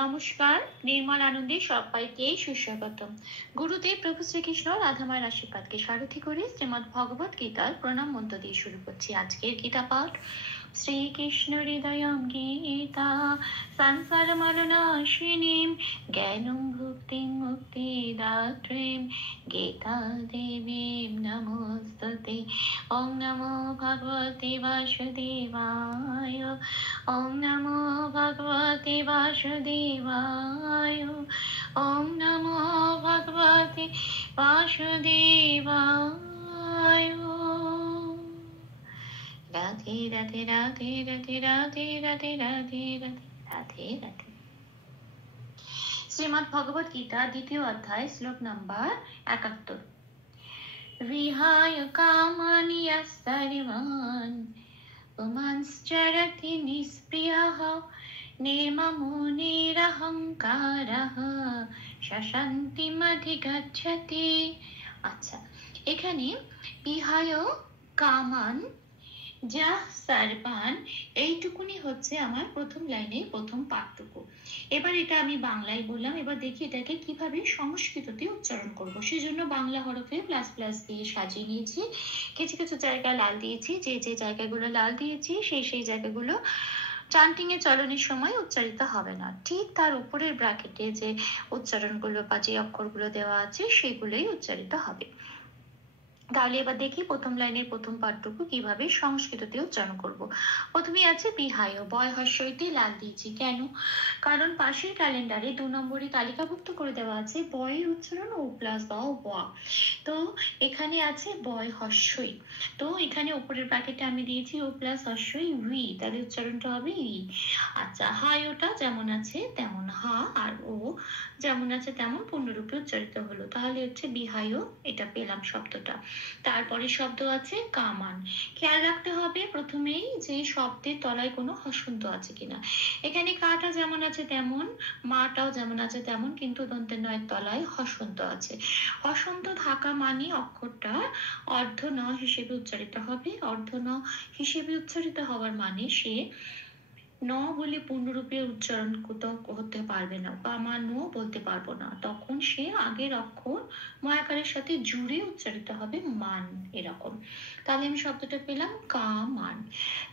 নমস্কার, নির্মল আনন্দে সবাইকে সুস্বাগতম। গুরুদেব প্রভু শ্রীকৃষ্ণ রাধামায়ের আশীর্বাদকে সারথি করে শ্রীমদ্ ভগবত গীতার প্রণাম মন্ত্র দিয়ে শুরু করছি আজকের গীতা পাঠ। শ্রীকৃষ্ণ হৃদয়ং গীতা সংসার মলনাশিনীম জ্ঞানং ভুক্তিং মুক্তিদাত্রীম গীতা দেবীম নমোস্তুতে। ওং নমো ভগবতে বাসুদেবায়। ওং নমো ভগবতে বাসুদেবায়। ওং নমো ভগবতে বাসুদেবায়। রাধে রাধে রাধে রাধে রাধে রাধে রাধে রাধে রাধে রাধে। শ্রীমদ্ ভগবত গীতা দ্বিতীয় অধ্যায় শ্লোক নম্বর 71। বিহায় কামানি সর্বান পুমাংশ্চরতি নিস্পৃহঃ নির্মমো নিরহংকারঃ শান্তিমধিগচ্ছতি। আচ্ছা, এখানে বিহায় কামান যা সর্বান এইটুকুনি হচ্ছে আমার প্রথম লাইনের প্রথম পাঠটুকু। এবার এটা আমি বাংলায় বললাম, এবার দেখি এটাকে কিভাবে সংস্কৃততে উচ্চারণ করব। সেজন্য বাংলা হরফে প্লাস প্লাস দিয়ে সাজিয়ে নিয়েছি। কিছু কিছু জায়গায় লাল দিয়েছি, যে যে জায়গাগুলো লাল দিয়েছি সেই জায়গাগুলো চান্টিং এ চলনের সময় উচ্চারিত হবে না, ঠিক তার উপরের ব্র্যাকেটে যে উচ্চারণগুলো বা যে অক্ষরগুলো দেওয়া আছে সেগুলোই উচ্চারিত হবে। তাহলে এবার দেখি প্রথম লাইনের প্রথম পাঠটুকু কিভাবে সংস্কৃততে উচ্চারণ করব। প্রথমে আছে বিহায়, বয় হর্ষইতে লাল দিয়েছি কেন? কারণ পাশের ক্যালেন্ডারে 2 নম্বরে তালিকাভুক্ত করে দেওয়া আছে বয়ের উচ্চারণ ও প্লাস বা ওয়া। তো এখানে আছে বয় হর্ষই, তো এখানে উপরের ব্র্যাকেটে আমি দিয়েছি ও প্লাস হর্ষই উই, তাহলে উচ্চারণটা হবে ই। আচ্ছা, হাই ওটা যেমন আছে তেমন হা, আর ও যেমন আছে তেমন পূর্ণরূপে উচ্চারিত হলো, তাহলে হচ্ছে বিহায়, এটা পেলাম শব্দটা। তারপরে শব্দ আছে কামান। খেয়াল রাখতে হবে প্রথমেই যে শব্দের তলায় কোনো হসন্ত আছে কিনা। এখানে কাটা যেমন আছে তেমন, মাটাও যেমন আছে তেমন, কিন্তু দন্তের নয়ের তলায় হসন্ত আছে। হসন্ত থাকা মানে অক্ষরটা অর্ধ ন হিসেবে উচ্চারিত হবে। অর্ধ ন হিসেবে উচ্চারিত হওয়ার মানে সে ন বলে পূর্ণরূপে উচ্চারণ হতে পারবে না, বা মা ন বলতে পারবো না, তখন সে আগের অক্ষর ময়াকারের সাথে জুড়ে উচ্চারিত হবে মান, এরকম। তাহলে আমি শব্দটা পেলাম কা মান।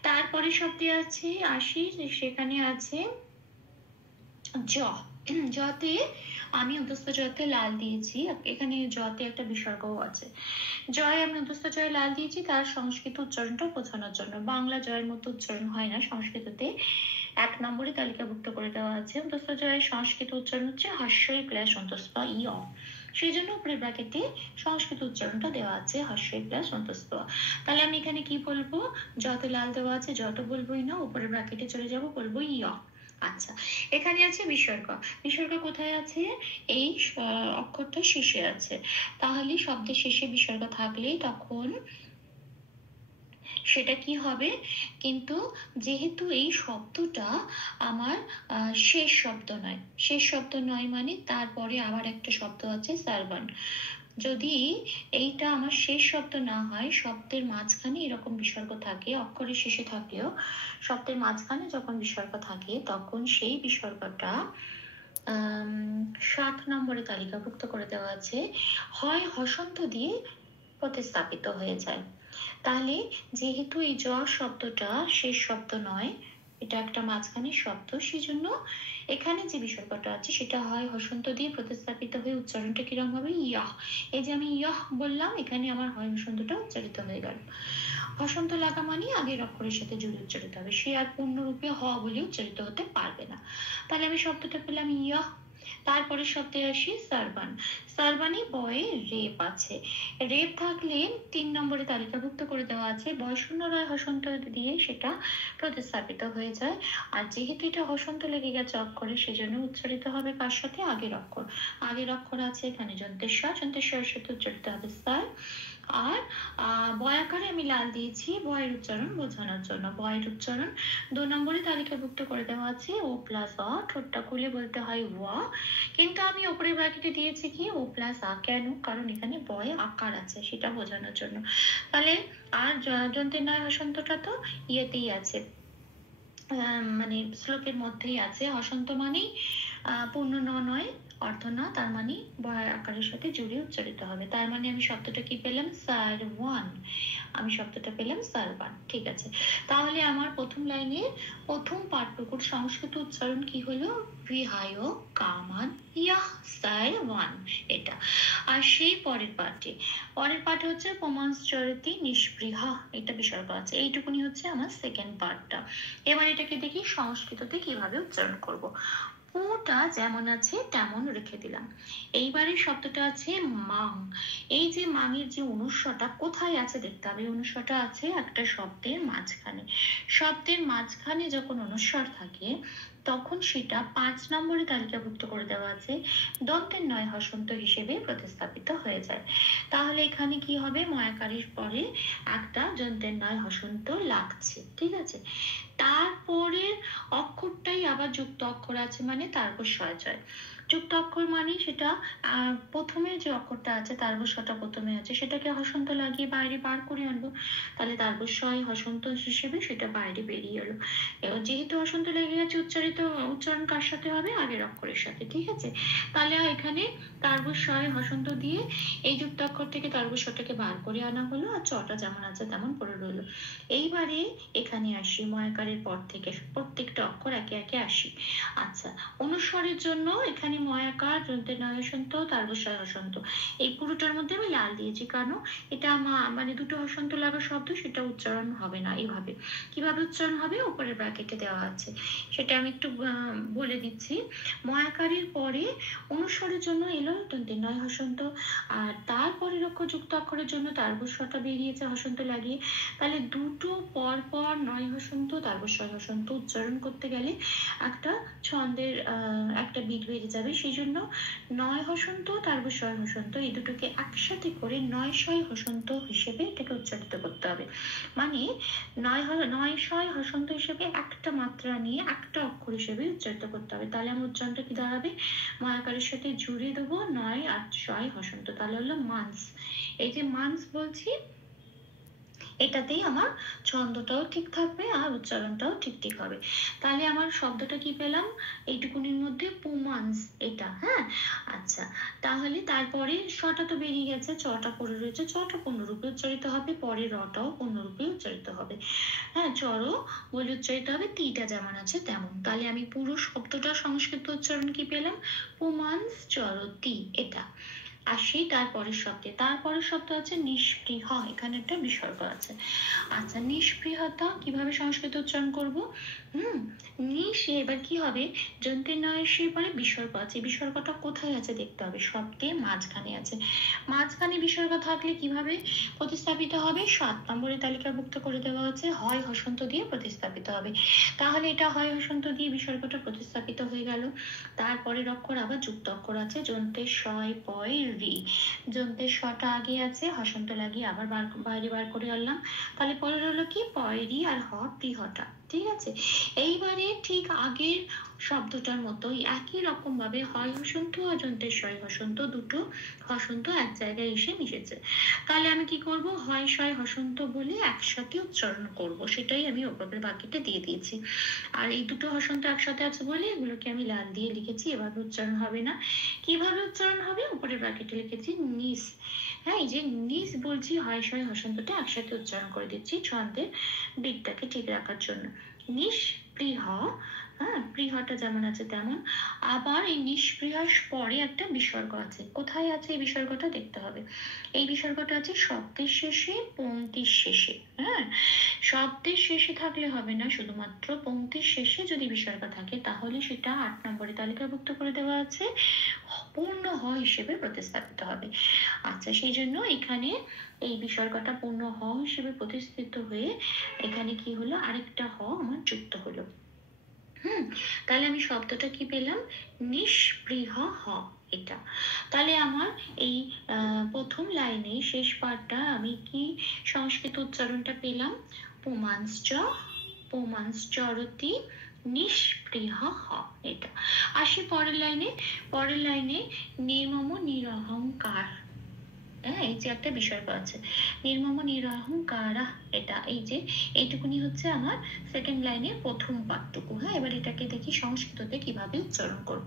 তারপরে শব্দে আছে আসি, সেখানে আছে জ। জতে আমি অন্তস্থ জতে লাল দিয়েছি, এখানে জতে একটা বিসর্গও আছে। জয় আমি অন্তস্থ জয় লাল দিয়েছি তার সংস্কৃত উচ্চারণটা বোঝানোর জন্য। বাংলা জয়ের মতো উচ্চারণ হয় না সংস্কৃততে, 1 নম্বরে তালিকাভুক্ত করে দেওয়া আছে। অন্তস্থ জয়ের সংস্কৃত উচ্চারণ হচ্ছে হর্ষই প্লাস অন্তস্থ ই অ, সেই জন্য উপরে ব্র্যাকেটে সংস্কৃত উচ্চারণটা দেওয়া আছে হর্ষই প্লাস অন্তস্থ। তাহলে আমি এখানে কি বলবো? যত লাল দেওয়া আছে যত বলবোই না, উপরে ব্র্যাকেটে চলে যাব, বলবো ই অ। আচ্ছা, এখানে আছে বিসর্গ। বিসর্গ কোথায় আছে? এই অক্ষরটা শেষে আছে। তাহলে শব্দের শেষে বিসর্গ থাকলে তখন সেটা কি হবে? কিন্তু যেহেতু এই শব্দটা আমার শেষ শব্দ নয়, শেষ শব্দ নয় মানে তারপরে আবার একটা শব্দ আছে সার্বান। যদি এইটা আমার শেষ শব্দ না হয়, শব্দের মাঝখানে এরকম বিসর্গ থাকে, অক্ষরের শেষে থাকলেও শব্দের মাঝখানে যখন বিসর্গ থাকে তখন সেই বিসর্গটা 7 নম্বরে তালিকাভুক্ত করে দেওয়া আছে, হয় হসন্ত দিয়ে প্রতিস্থাপিত হয়ে যায়। তাহলে যেহেতু এই জ শব্দটা শেষ শব্দ নয়, এটা একটা মাঝখানের শব্দ, সেজন্য এখানে যে বিসর্গটা আছে সেটা হয় হসন্ত দিয়ে প্রতিস্থাপিত হয়ে উচ্চারণটা কিরকম হবে? ইয়াহ। এই যে আমি ইয়াহ বললাম, এখানে আমার হয় হসন্তটা উচ্চারিত হয়ে গেল। হসন্ত লাগা মানে আগের অক্ষরের সাথে জুড়ে উচ্চারিত হবে, সে আর পূর্ণরূপে হ বলে উচ্চারিত হতে পারবে না। তাহলে আমি শব্দটা পেলাম ইয়াহ। তারপরে শব্দে আসি সার্বান। সার্বানি বয়ে রেপ আছে। রেপ থাকলে 3 নম্বরে তালিকাভুক্ত করে দেওয়া আছে, বয় শূন্য রয় হসন্ত দিয়ে সেটা প্রতিস্থাপিত হয়ে যায়। আর যেহেতু এটা হসন্ত লেগে গেছে অক্ষরে, সেজন্য উচ্চারিত হবে কার সাথে? আগের অক্ষর। আগের অক্ষর আছে এখানে যন্তেশ্বর, যন্তেশ্বরের সাথে উচ্চারিত হবে সার। আর বয়াকারে আমি লাল দিয়েছি বয়ের উচ্চারণ বোঝানোর জন্য। বয়ের উচ্চারণ 2 নম্বরে তালিকাভুক্ত করে দেওয়া আছে ও প্লাস অ, ঠোঁটটা খুলে বলতে হয় ওয়া, কিন্তু আমি উপরে ব্র্যাকেটে দিয়েছি কি ও প্লাস আ। কেন? কারণ এখানে বয়ে আকার আছে, সেটা বোঝানোর জন্য। তাহলে আর যন্ত্রের নয় হসন্তটা তো ইয়েতেই আছে, মানে শ্লোকের মধ্যেই আছে। হসন্ত মানেই পূর্ণ নয়, অর্ধ না, তার মানে বয় আকারের সাথে জুড়ে উচ্চারিত হবে। তার মানে আমি শব্দটা কি পেলাম? সারওয়ান। আমি শব্দটা পেলাম সারওয়ান। ঠিক আছে, তাহলে আমার প্রথম লাইনে প্রথম পাঠটুকুর সংস্কৃত উচ্চারণ কি হলো? বিহায় কামান ইয়াহ সারওয়ান, এটা। আর সেই পরের পাঠে হচ্ছে পমাঞ্চরতি নিষ্পৃহা, এটা বিসর্গ আছে। এইটুকুনি হচ্ছে আমার সেকেন্ড পার্টটা। এবার এটাকে দেখি সংস্কৃততে কিভাবে উচ্চারণ করব। পুটা যেমন আছে তেমন রেখে দিলাম। এইবারে শব্দটা আছে মাং। এই যে মাঙের যে অনুস্বরটা কোথায় আছে দেখতে হবে। অনুস্বরটা আছে একটা শব্দের মাঝখানে। শব্দের মাঝখানে যখন অনুস্বর থাকে তখন সেটা 5 নম্বরে তালিকাভুক্ত করে দেওয়া আছে, দন্তের নয় হসন্ত হিসেবে প্রতিস্থাপিত হয়ে যায়। তাহলে এখানে কি হবে? ময়াকারের পরে একটা দন্তের নয় হসন্ত লাগছে, ঠিক আছে। তারপরের অক্ষরটাই আবার যুক্ত অক্ষর আছে, মানে তারপর সয়চয়। যুক্ত অক্ষর মানে সেটা প্রথমে যে অক্ষরটা আছে তারবস্যটা প্রথমে আছে, সেটাকে হসন্ত লাগিয়ে বাইরে বার করে আনবো। তাহলে তারবস্যয় হসন্ত হিসেবে সেটা বাইরে বেরিয়ে এলো। এবার যেহেতু হসন্ত লেগে গেছে, উচ্চারণ কার সাথে হবে? আগের অক্ষরের সাথে, ঠিক আছে। তাহলে এখানে তারবস্যয় হসন্ত দিয়ে এই যুক্ত অক্ষর থেকে তারবস্যটাকে বার করে আনা হলো, আর চটা যেমন আছে তেমন পড়ে রইলো। এইবারে এখানে আসি, ময়াকারের পর থেকে প্রত্যেকটা অক্ষর একে একে আসি। আচ্ছা, অনুস্বরের জন্য এখানে ময়াকার, দন্তের নয় হসন্ত, তারবস্যয় হসন্ত, এই পুরোটার মধ্যে আমি লাল দিয়েছি, কারণ এটা মানে দুটো হসন্ত লাগা শব্দ, সেটা উচ্চারণ হবে না এইভাবে। কিভাবে উচ্চারণ হবে? উপরের ব্র্যাকেটে দেওয়া আছে, সেটা আমি একটু বলে দিচ্ছি। ময়াকারের পরে অনুস্বরের জন্য এলো দন্তের নয় হসন্ত, আর তারপরের অক্ষর যুক্ত অক্ষরের জন্য তারবস্যটা বেরিয়েছে হসন্ত লাগিয়ে। তাহলে দুটো পর পর নয় হসন্ত তারবস্যয় হসন্ত উচ্চারণ করতে গেলে একটা ছন্দের একটা বিট বেরিয়ে যাবে। সেই জন্য নয় হসন্ত তারবস্যয় হসন্ত এই দুটোকে একসাথে করে নয় শয় হসন্ত হিসেবে এটাকে উচ্চারিত করতে হবে। মানে নয় শয় হসন্ত হিসেবে একটা মাত্রা নিয়ে একটা অক্ষর হিসেবে উচ্চারিত করতে হবে। তাহলে আমার উচ্চারণটা কি দাঁড়াবে? ময়াকারের সাথে জুড়ে দেবো নয় আর শয় হসন্ত, তাহলে হলো মানস। এই যে মানস বলছি, এটাতেই আমার ছন্দটাও ঠিক থাকবে আর উচ্চারণটাও ঠিক হবে। তাহলে আমার শব্দটা কি পেলাম এইটুকুনির মধ্যে? পুমান্স, এটা। হ্যাঁ, আচ্ছা, তাহলে তারপরে শটা তো বেরিয়ে গেছে, চটা পড়ে রয়েছে, চটা পূর্ণরূপে উচ্চারিত হবে, পরে রটাও পূর্ণরূপে উচ্চারিত হবে। হ্যাঁ, চরও বলে উচ্চারিত হবে, তিটা যেমন আছে তেমন। তাহলে আমি পুরো শব্দটা সংস্কৃত উচ্চারণ কি পেলাম? পুমান্স চরতি, এটা। আসি তারপরের শব্দ আছে নিষ্পৃহ, এখানে একটা বিসর্গ আছে। আচ্ছা, নিষ্পৃহতা কিভাবে সংস্কৃত উচ্চারণ করব? এবার কি হবে? যন্ত্রের নয়ের পরে বিসর্গ আছে, বিসর্গটা কোথায় আছে দেখতে হবে, শব্দের মাঝখানে আছে। মাঝখানে বিসর্গ থাকলে কিভাবে প্রতিস্থাপিত হবে? 7 নম্বরে তালিকাভুক্ত করে দেওয়া আছে, হয় হসন্ত দিয়ে প্রতিস্থাপিত হবে। তাহলে এটা হয় হসন্ত দিয়ে বিসর্গটা প্রতিস্থাপিত হয়ে গেল। তারপরের অক্ষর আবার যুক্ত অক্ষর আছে, যন্ত্রের শয় পয় রি। যন্ত্রের শটা আগে আছে, হসন্ত লাগিয়ে আবার বাইরে বার করে আনলাম। তাহলে পরে হলো কি? পয়রি আর হ ত্রিহটা, ঠিক আছে। এইবারে ঠিক আগের শব্দটার মতোই একই রকম ভাবে হয় হসন্ত আর যন্ত্রের শয় হসন্ত, দুটো হসন্ত এক জায়গায় এসে মিশেছে। তাহলে আমি কি করব? হয় শয় হসন্ত বলে একসাথে উচ্চারণ করব, সেটাই আমি ওপরের বাক্যটা দিয়ে দিয়েছি। আর এই দুটো হসন্ত একসাথে আছে বলে এগুলোকে আমি লাল দিয়ে লিখেছি, এভাবে উচ্চারণ হবে না। কিভাবে উচ্চারণ হবে? উপরের ব্র্যাকেটে লিখেছি নিস। হ্যাঁ, এই যে নিস বলছি, হয় শয় হসন্তটা একসাথে উচ্চারণ করে দিচ্ছি ছন্দের দিকটাকে ঠিক রাখার জন্য। নিষ্পৃহ, হ্যাঁ, পৃহটা যেমন আছে তেমন। আবার এই নিষ্পৃহর পরে একটা বিসর্গ আছে, কোথায় আছে এই বিসর্গটা দেখতে হবে। এই বিসর্গটা আছে শব্দের শেষে, পংক্তির শেষে। হ্যাঁ, শব্দের শেষে থাকলে হবে না, শুধুমাত্র পংক্তির শেষে যদি বিসর্গ থাকে তাহলে সেটা 8 নম্বরে তালিকাভুক্ত করে দেওয়া আছে, পূর্ণ হ হিসেবে প্রতিস্থাপিত হবে। আচ্ছা, সেই জন্য এখানে এই বিসর্গটা পূর্ণ হ হিসেবে প্রতিষ্ঠিত হয়ে এখানে কি হলো? আরেকটা হ আমার যুক্ত হলো। তাহলে আমি শব্দটা কি পেলাম? নিষ্পৃহ হ, এটা। তাহলে আমার এই প্রথম লাইনে শেষ পাঠটা আমি কি সংস্কৃত উচ্চারণটা পেলাম? পুমাংশ্চরতি নিষ্পৃহ হ, এটা। আসি পরের লাইনে নির্মম নিরহংকার। হ্যাঁ, এই যে একটা বিসর্গ আছে, নির্মম নিরহংকারা, এটা এই যে এইটুকুনি হচ্ছে আমার সেকেন্ড লাইনের প্রথম পাঠটুকু। হ্যাঁ, এবার এটাকে দেখি সংস্কৃততে কিভাবে উচ্চারণ করব।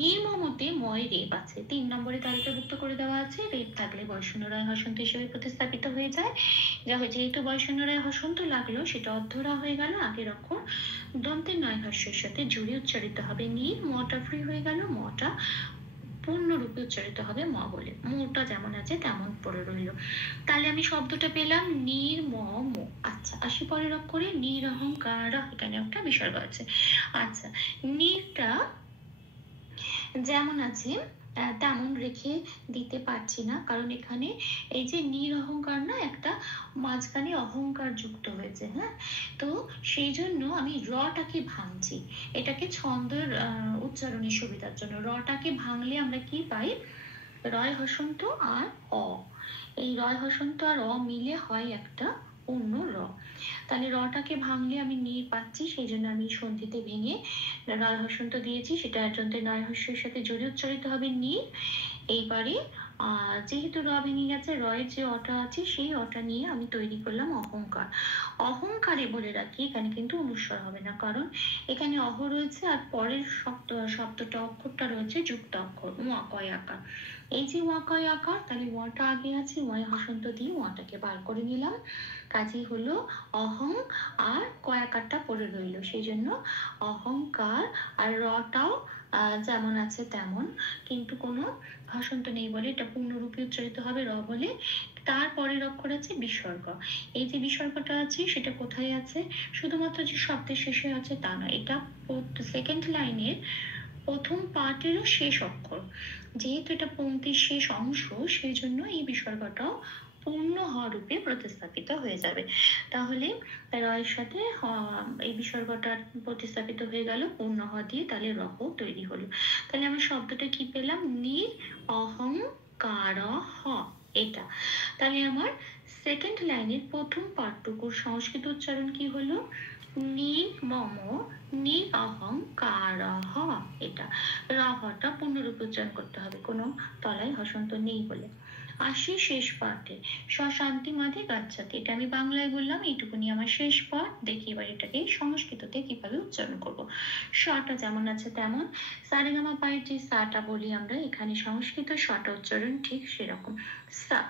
নির্মমতে ময় রেপ আছে, 3 নম্বরে তালিকাভুক্ত করে দেওয়া আছে। রেপ থাকলে বয়সন্যরায় হসন্ত হিসেবে প্রতিস্থাপিত হয়ে যায়। যা হয়েছে, যেহেতু বয়সন্যরায় হসন্ত লাগলো, সেটা অর্ধরা হয়ে গেল। আগের অক্ষর দন্তের নয় ভাষ্যের সাথে জুড়ে উচ্চারিত হবে নির, মটা ফ্রি হয়ে গেল, মটা পূর্ণরূপে উচ্চারিত হবে ম বলে। মোটা যেমন আছে তেমন পড়ে রইল। তাহলে আমি শব্দটা পেলাম নির্মম। আচ্ছা, আসি পরের অক্ষরে, নিরহংকার, এখানে একটা বিসর্গ আছে। আচ্ছা, নিরটা যেমন আছে তেমন রেখে দিতে পারছি না, কারণ এখানে এই যে নিরহংকার না, একটা মাঝখানে অহংকার যুক্ত হয়েছে। হ্যাঁ, তো সেই জন্য আমি রটাকে ভাঙছি, এটাকে ছন্দের উচ্চারণের সুবিধার জন্য। রটাকে ভাঙলে আমরা কি পাই, রয় হসন্ত আর অ, এই রয় হসন্ত আর অ মিলে হয় একটা অন্য র। তাহলে রটাকে ভাঙলে আমি নির পাচ্ছি, সেই জন্য আমি সন্ধিতে ভেঙে রয় হসন্ত দিয়েছি, সেটা যন্ত্রের নয় হস্যের সাথে জুড়ে উচ্চারিত হবে নির। এইবারে যেহেতু র ভেঙে গেছে, রয়ের যে অটা আছে সেই অটা নিয়ে আমি তৈরি করলাম অহংকার। অহংকারে বলে রাখি, এখানে কিন্তু অনুস্বর হবে না, কারণ এখানে অহ রয়েছে আর পরের শব্দটা অক্ষরটা রয়েছে যুক্ত অক্ষর ওয়াকয় আকার। এই যে ওয়াকয় আকার, তাহলে ওয়াটা আগে আছে, ওয়াই হসন্ত দিয়ে ওয়াটাকে বার করে নিলাম। কাজেই হলো অহং, আর কয়াকারটা পড়ে রইল, সেই জন্য অহংকার। আর রটাও যেমন আছে তেমন, কিন্তু কোনো হসন্ত নেই বলে এটা পূর্ণরূপে উচ্চারিত হবে র বলে। তারপরের অক্ষর আছে বিসর্গ। এই যে বিসর্গটা আছে সেটা কোথায় আছে, শুধুমাত্র যে শব্দের শেষে আছে তা নয়, এটা সেকেন্ড লাইনের প্রথম পার্টেরও শেষ অক্ষর। যেহেতু এটা পংক্তির শেষ অংশ, সেই জন্য এই বিসর্গটাও পূর্ণ হ রূপে প্রতিস্থাপিত হয়ে যাবে। তাহলে রয়ের সাথে এই বিসর্গটা প্রতিস্থাপিত হয়ে গেল পূর্ণ হ দিয়ে, তাহলে রহ তৈরি হলো। তাহলে আমরা শব্দটা কি পেলাম, নির অহংকার হ, এটা। তাহলে আমার সেকেন্ড লাইনের প্রথম পাঠটুকুর সংস্কৃত উচ্চারণ কি হলো, নির্মম নিরহংকারঃ, এটা রহটা পূর্ণরূপে উচ্চারণ করতে হবে, কোনো তলায় হসন্ত নেই বলে। আসি শেষ পাঠে, সশান্তি মাধে গাচ্ছাতি, এটা আমি বাংলায় বললাম, এইটুকুনি আমার শেষ পাঠ। দেখি এবার এটাকে সংস্কৃততে কিভাবে উচ্চারণ করব। শটা যেমন আছে তেমন, সারেগামা পায়ের যে সাটা বলি আমরা, এখানে সংস্কৃত শটা উচ্চারণ ঠিক সেরকম, সা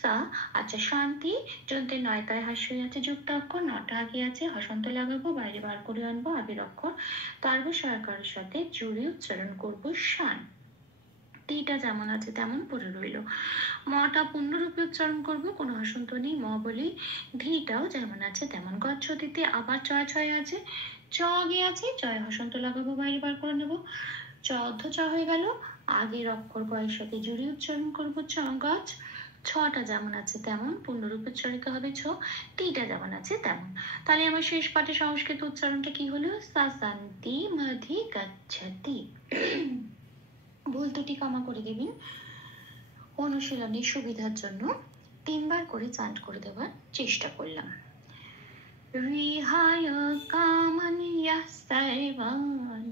সা। আচ্ছা, শান্তি যন্ত্রের নয়তায় হাস্য আছে যুক্ত অক্ষর, নটা আগে আছে, হসন্ত লাগাবো, বাইরে বার করে আনবো আগের অক্ষর, তারপর সরকারের সাথে জুড়ে উচ্চারণ করব শান। টিটা যেমন আছে তেমন পড়ে রইল। মটা পূর্ণরূপে উচ্চারণ করব, কোনো হসন্ত নেই ম বলি। ধীটাও যেমন আছে তেমন। গচ্ছতিতে আবার চয় ছয় আছে, চ আগে আছে, চয় হসন্ত লাগাবো, বাইরে বার করে নেব, চ অর্ধ চ হয়ে গেল, আগের অক্ষর গয়ের সাথে জুড়ে উচ্চারণ করব চ গাছ। ছটা যেমন আছে তেমন পূর্ণরূপে উচ্চারিত হবে ছ, টিটা যেমন আছে তেমন। তাহলে আমার শেষ পাঠে সংস্কৃত উচ্চারণটা কি হলো, সাসান্তি মাধি গাচ্ছাতি। ভুল ত্রুটি ক্ষমা করে দেবেন, অনুশীলনের সুবিধার জন্য 3 বার করে চান্ট করে দেওয়ার চেষ্টা করলাম। রিহায় কামান ইয়াহ সর্বান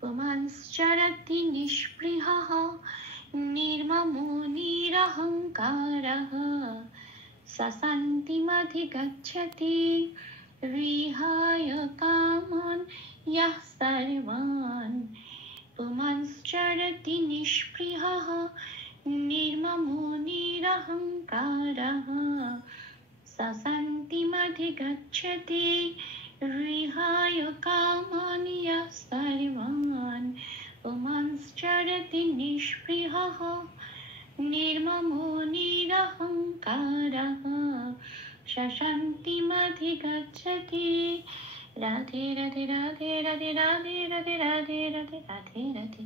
পুমাংশ্চরতি নিষ্পৃহঃ নির্মমো নিরহংকারঃ সশান্তিমধিগচ্ছতি। রিহায় কামান ইয়াহ সর্বান পুমাংশ্চরতি নিষ্পৃহঃ নির্মমো নিরহংকারঃ সশান্তিমধিগচ্ছতি। রিহায় কামান ইয়াহ সর্বান পুমাংশ্চরতি নিষ্পৃহঃ নির্মমো নিরহংকারঃ সশান্তিমধিগচ্ছতি। রাধে রাধে রাধে রাধে রাধে রাধে রাধে রাধে রাধে রাধে।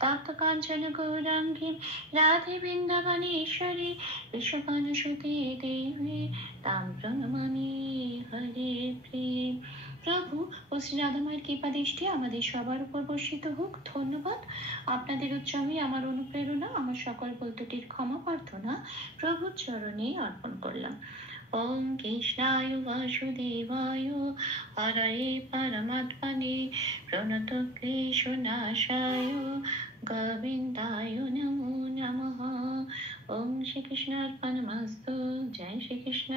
তপ্ত কাঞ্চন গৌরাঙ্গী রাধে বৃন্দাবনেশ্বরী বিশ্বকানুসুতে দেবী তাম প্রণমামি হরে প্রেম। প্রভু ও শ্রী রাধামায়ের কৃপা দৃষ্টি আমাদের সবার উপর বর্ষিত হোক। ধন্যবাদ। আপনাদের উৎসাহই আমার অনুপ্রেরণা। আমার সকল ভুল ত্রুটির ক্ষমা প্রার্থনা প্রভুর চরণে অর্পণ করলাম। ওম কৃষ্ণায় বাসুদেবায় হরয়ে পরমাত্মনে প্রণত ক্লেশনাশায় গোবিন্দায় নমো নমঃ। ওম শ্রীকৃষ্ণার্পণমস্তু। জয় শ্রীকৃষ্ণ।